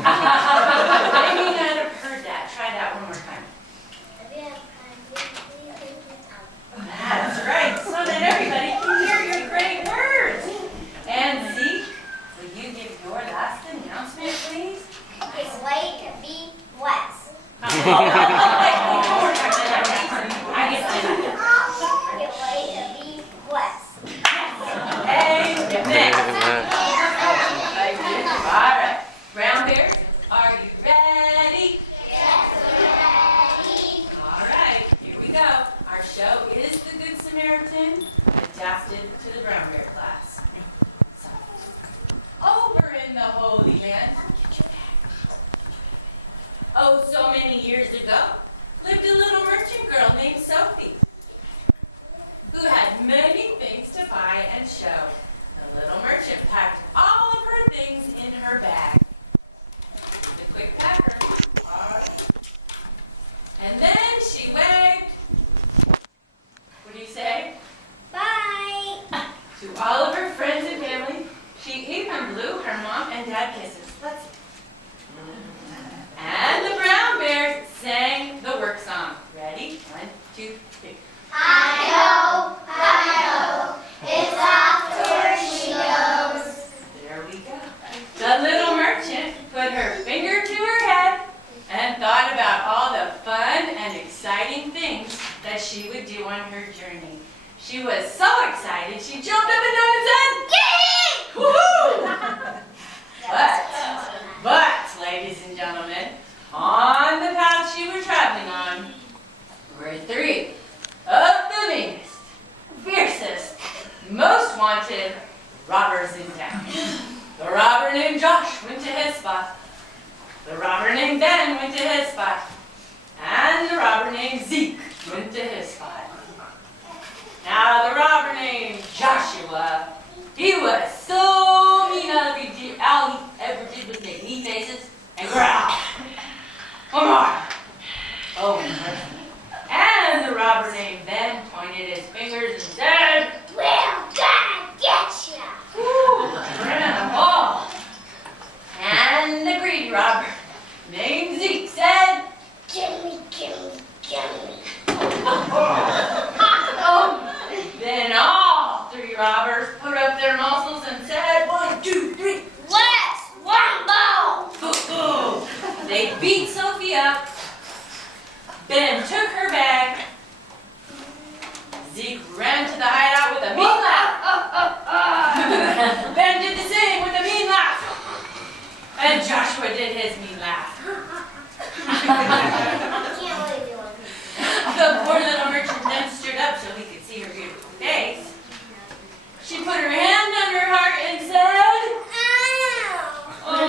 I may not have heard that. Try that one more time. That's right, so that everybody can hear your great words. And Zeke, will you give your last announcement, please? It's way to be blessed. I get that. It's way to be blessed. Amen. All right, brown bears, are you ready? Yes, we're ready. All right, here we go. Our show is The Good Samaritan, adapted to the brown bear class. So, over in the Holy Land, oh, so many years ago, lived a little merchant girl named Sophie, who had many things to buy and show. The little merchant packed all of her things in her bag. She's a quick packer. All right. And then she waved. What do you say? Bye. To all of her friends and family. She even blew her mom and dad kisses. Let's see. And the brown bears sang the work song. Ready? 1, 2, 3. Hi-ho, hi-ho, it's off to where she goes. There we go. The little merchant put her finger to her head and thought about all the fun and exciting things that she would do on her journey. She was so excited, she jumped up and down and said, "Yay! Woohoo!" But, ladies and gentlemen, on the path she was traveling on were 3 of the meanest, fiercest, most wanted robbers in town. The robber named Josh went to his spot. The robber named Ben went to his spot. And the robber named Zeke went to his spot. Now the robber named Joshua, he was so mean, all he ever did was make mean faces and growl. One more. Oh, mercy. And the robber named Ben pointed his fingers and said, We're gonna get ya. "Woo, grandma." And the greedy robber named Zeke said, Gimme, gimme, gimme. Then all 3 robbers put up their muscles and said, 1, 2, 3. Let's rumble. They beat Sophie up. Ben took her bag. Zeke ran to the hideout with a mean laugh. Ben did the same with a mean laugh. And Joshua did his mean laugh. I can't wait to do it. The poor little merchant then stood up so he could see her beautiful face. She put her hand on her heart and said, "Oh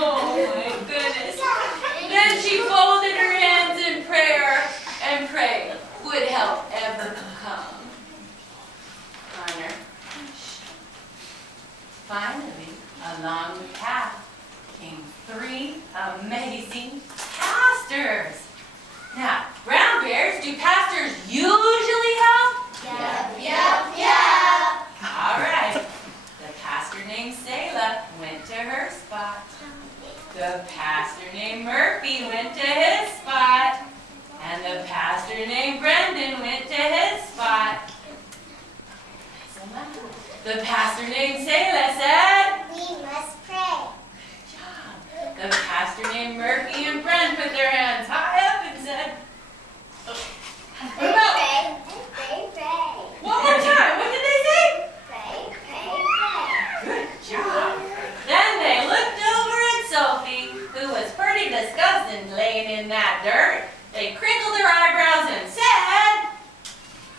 my goodness." Then she folded her hands in prayer and prayed, would help ever come. Connor. Finally, along the path came 3 amazing pastors. Now, brown bears, do pastors usually help? Yep. All right. The pastor named Selah went to her spot. The pastor named Murphy went to his spot. And the pastor named Brendan went to his spot. The pastor named Selah said, We must pray. "Good job." The pastor named Murphy and Brent put their hands high up and said, "What about?" Pray. One more time. What did they say? Pray. Good job. Then they looked over at Sophie, who was pretty disgusted laying in that dirt. They crinkled their eyebrows and said,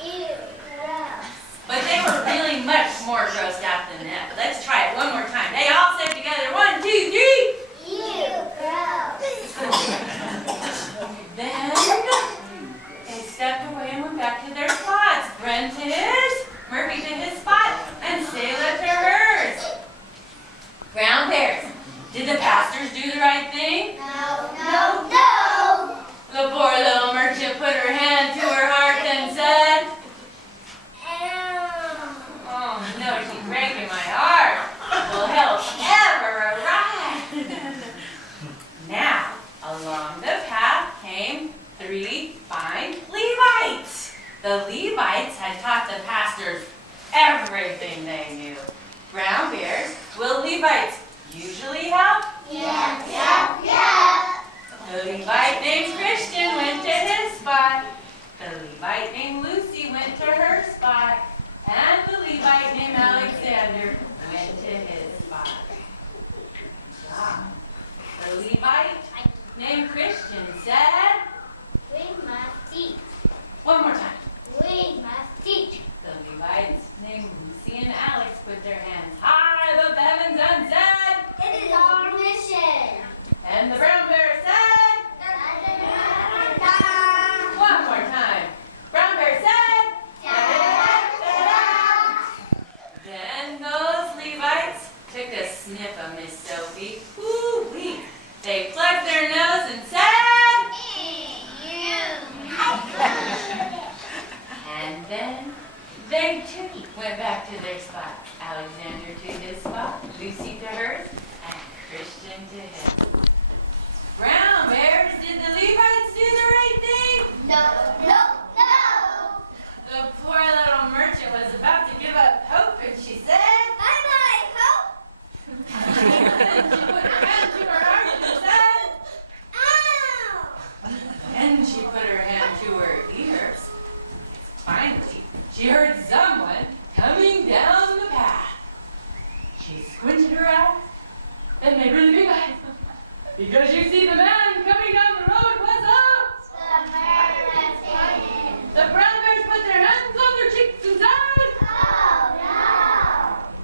Ew, gross. but they were really much more grossed out than that. Let's try it one more time. They all said together, 1, 2, 3. Ew, gross. Then they stepped away and went back to their spots. Brent to his, Murphy to his spot, and Selah to hers. Brown bears, did the pastors do the right thing? No. The poor little merchant put her hand to her heart and said, "Oh no, she's breaking my heart. Will help ever arrive." Now everything they knew. Brown bears will Levites usually help? Yeah, yeah, yeah. The Levite named Christian went to his spot. The Levite named Lucy went to her spot. And the Levite named Alexander went to his spot. The Levite named Christian said, We must teach. one more time. We must teach. The Levites named Lucy and Alex put their hands high above the heavens and said, It is our mission. and the brown bear said, one more time. Brown bear said, then those Levites took a sniff of Miss Sophie. Ooh-wee. They plugged their nose and said, and then they too went back to their spots. Alexander to his spot, Lucy to hers, and Christian to his. Brown bears, did the Levites do the right thing? No, no, no. The poor little merchant was about to give up hope, and she said, Bye-bye, hope. and she put her hand to her heart and said, Ow. then she put her hand to her ears. Finally, she heard someone coming down the path. She squinted her eyes and made really big eyes. Because you see, the man coming down the road was up. Samaritan. The brown bears put their hands on their cheeks and said, Oh,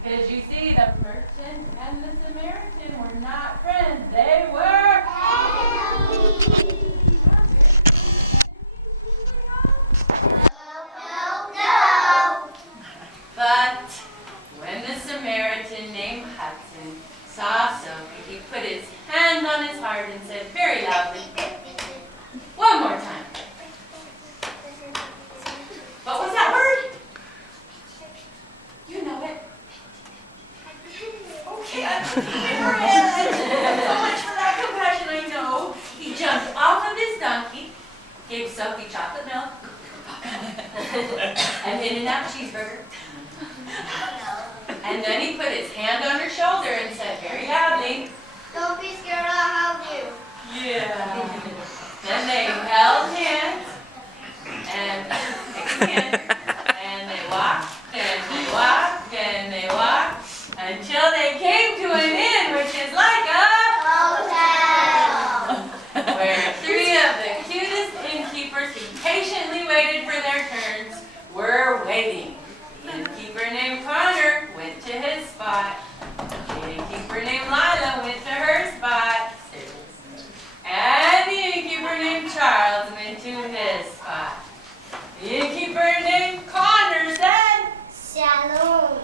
because you see, the merchant and the Samaritan were not friends. They were no. But when the Samaritan named Hudson saw Sophie, he put his hand on his heart and said very loudly, one more time. What was that word? You know it. Okay, I so much for that compassion, I know. He jumped off of his donkey, gave Sophie chocolate milk, and In-N-Out cheeseburger. And then he put his hand on her shoulder and said very loudly, Don't be scared, I'll help you. yeah. Then they held hands and they walked and they walked and they walked until they came to an inn, which is like a Hotel. where three of the cutest innkeepers who patiently waited for their turns were waiting. The innkeeper named Connor went to his spot. The innkeeper named Lila went to her spot. And the innkeeper named Charles went to his spot. The innkeeper named Connor said, Shalom.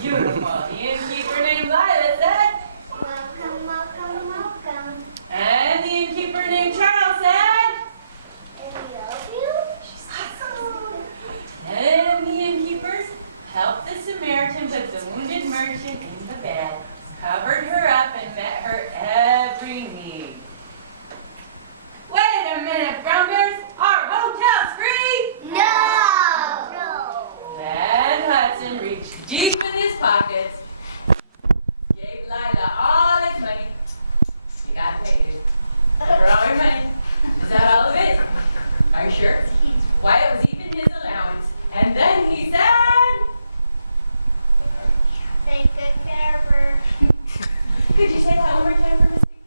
beautiful. The innkeeper named Lila said, Welcome, welcome, welcome. and the innkeeper named Charles said, Can we help you? and the innkeepers helped the Samaritan put the wounded merchant in the bed, covered her up, and met her every need. Wait a minute, brown bears, our hotel's free! No. No. Then Hudson reached deep in his pockets, gave Lila all his money. You got paid, dude. For all your money. Is that all of it? Are you sure? Why, it was even his allowance. And then he said, Take good care of her. could you say that one more time for Miss Vicky?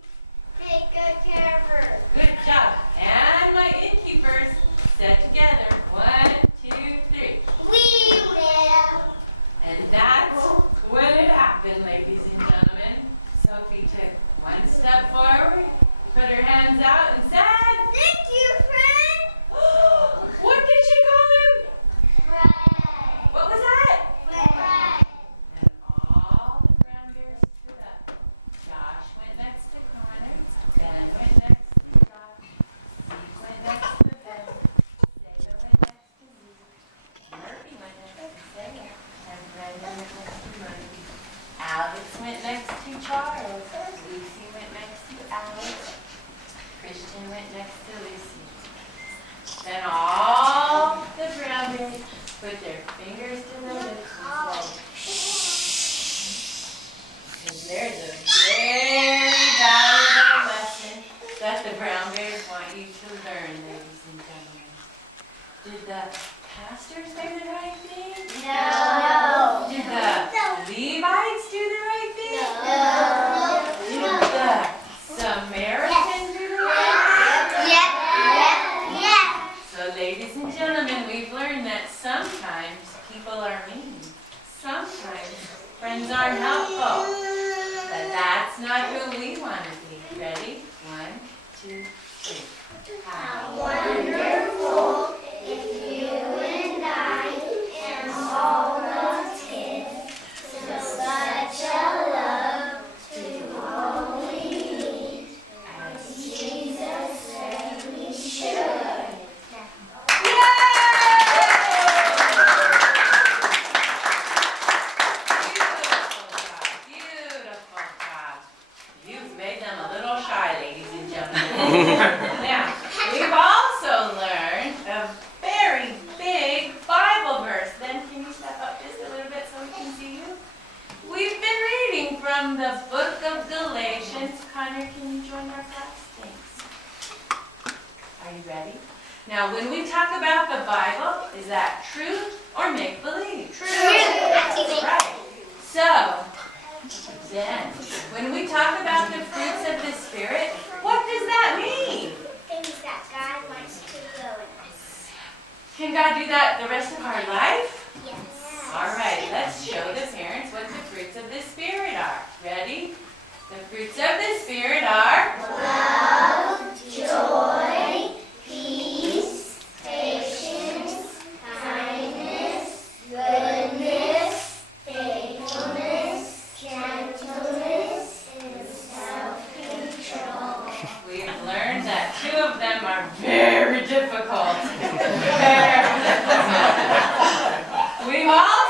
Take good care of her. Good job. And my innkeepers said together, 1, 2, 3. We will. And that's when it happened, ladies and gentlemen. Sophie took one step forward, put her hands out, and said, Thank you, friend. what did she call him? Friend. What was that? Friend. And all the brown bears stood up. Josh went next to Connor. Ben went next to Josh. Zeke went next to Ben. Sailor went next to Zeke. Murphy went next to Sailor. And Brendan went next to Murphy. Alex went next to Charles. Lucy went next to Alex. Christian went next to Lucy. Then all the brown bears put their fingers to their lips and said, want you to learn, ladies and gentlemen. Did the pastor say the right thing? No. Did the Levites do the right thing? No. Did the Samaritan do the right thing? Yes. So ladies and gentlemen, we've learned that sometimes people are mean. Sometimes friends aren't helpful. But that's not who we want to be. Ready? 1, 2, 3. How wonderful if you and I and all the kids show such a love to all we need, as Jesus said we should. Beautiful job. You've made them a little shy, ladies and gentlemen. Now, we've also learned a very big Bible verse. Then can you step up just a little bit so we can see you? We've been reading from the book of Galatians. Connor, can you join our class? Thanks. Are you ready? Now, when we talk about the Bible, is that truth or make-believe? True. Right. So, then, when we talk about the fruits of the Spirit, what does that mean? Things that God wants to go in us. Can God do that the rest of our life? Yes. All right, let's show the parents what the fruits of the Spirit are. Ready? The fruits of the Spirit are Love, joy, peace, patience, kindness, goodness, faithfulness, gentleness, and self-control. We've learned that 2 of them are very difficult. We've all